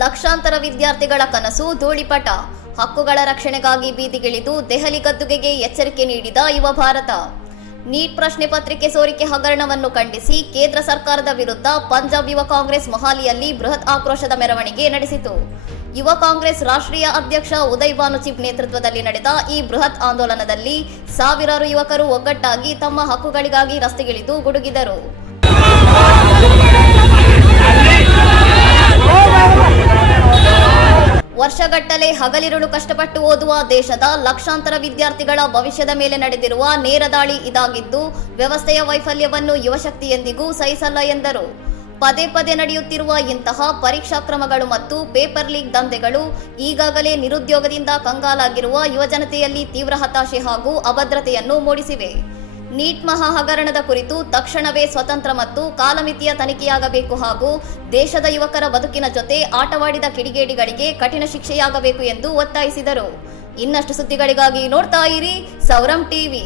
ಲಕ್ಷಾಂತರ ವಿದ್ಯಾರ್ಥಿಗಳ ಕನಸು ಧೂಳಿಪಟ. ಹಕ್ಕುಗಳ ರಕ್ಷಣೆಗಾಗಿ ಬೀದಿಗಿಳಿದು ದೆಹಲಿ ಗದ್ದುಗೆಗೆ ಎಚ್ಚರಿಕೆ ನೀಡಿದ ಯುವ ಭಾರತ. ನೀಟ್ ಪ್ರಶ್ನೆ ಪತ್ರಿಕೆ ಸೋರಿಕೆ ಹಗರಣವನ್ನು ಖಂಡಿಸಿ ಕೇಂದ್ರ ಸರ್ಕಾರದ ವಿರುದ್ಧ ಪಂಜಾಬ್ ಯುವ ಕಾಂಗ್ರೆಸ್ ಮೊಹಾಲಿಯಲ್ಲಿ ಬೃಹತ್ ಆಕ್ರೋಶದ ಮೆರವಣಿಗೆ ನಡೆಸಿತು. ಯುವ ಕಾಂಗ್ರೆಸ್ ರಾಷ್ಟ್ರೀಯ ಅಧ್ಯಕ್ಷ ಉದಯ್ ಭಾನು ಚಿಪ್ ನೇತೃತ್ವದಲ್ಲಿ ನಡೆದ ಈ ಬೃಹತ್ ಆಂದೋಲನದಲ್ಲಿ ಸಾವಿರಾರು ಯುವಕರು ಒಗ್ಗಟ್ಟಾಗಿ ತಮ್ಮ ಹಕ್ಕುಗಳಿಗಾಗಿ ರಸ್ತೆಗಿಳಿದು ಗುಡುಗಿದರು. ವರ್ಷಗಟ್ಟಲೆ ಹಗಲಿರುಳು ಕಷ್ಟಪಟ್ಟು ಓದುವ ದೇಶದ ಲಕ್ಷಾಂತರ ವಿದ್ಯಾರ್ಥಿಗಳ ಭವಿಷ್ಯದ ಮೇಲೆ ನಡೆದಿರುವ ನೇರ ದಾಳಿ ಇದಾಗಿದ್ದು, ವ್ಯವಸ್ಥೆಯ ವೈಫಲ್ಯವನ್ನು ಯುವಶಕ್ತಿ ಎಂದಿಗೂ ಸಹಿಸಲ್ಲ ಎಂದರು. ಪದೇ ಪದೇ ನಡೆಯುತ್ತಿರುವ ಇಂತಹ ಪರೀಕ್ಷಾ ಕ್ರಮಗಳು ಮತ್ತು ಪೇಪರ್ ಲೀಕ್ ದಂಧೆಗಳು ಈಗಾಗಲೇ ನಿರುದ್ಯೋಗದಿಂದ ಕಂಗಾಲಾಗಿರುವ ಯುವಜನತೆಯಲ್ಲಿ ತೀವ್ರ ಹತಾಶೆ ಹಾಗೂ ಅಭದ್ರತೆಯನ್ನು ಮೂಡಿಸಿವೆ. ನೀಟ್ ಮಹಾ ಹಗರಣದ ಕುರಿತು ತಕ್ಷಣವೇ ಸ್ವತಂತ್ರ ಮತ್ತು ಕಾಲಮಿತಿಯ ತನಿಖೆಯಾಗಬೇಕು ಹಾಗೂ ದೇಶದ ಯುವಕರ ಬದುಕಿನ ಜೊತೆ ಆಟವಾಡಿದ ಕಿಡಿಗೇಡಿಗಳಿಗೆ ಕಠಿಣ ಶಿಕ್ಷೆಯಾಗಬೇಕು ಎಂದು ಒತ್ತಾಯಿಸಿದರು. ಇನ್ನಷ್ಟು ಸುದ್ದಿಗಳಿಗಾಗಿ ನೋಡ್ತಾ ಇರಿ ಸೌರಂ ಟಿವಿ.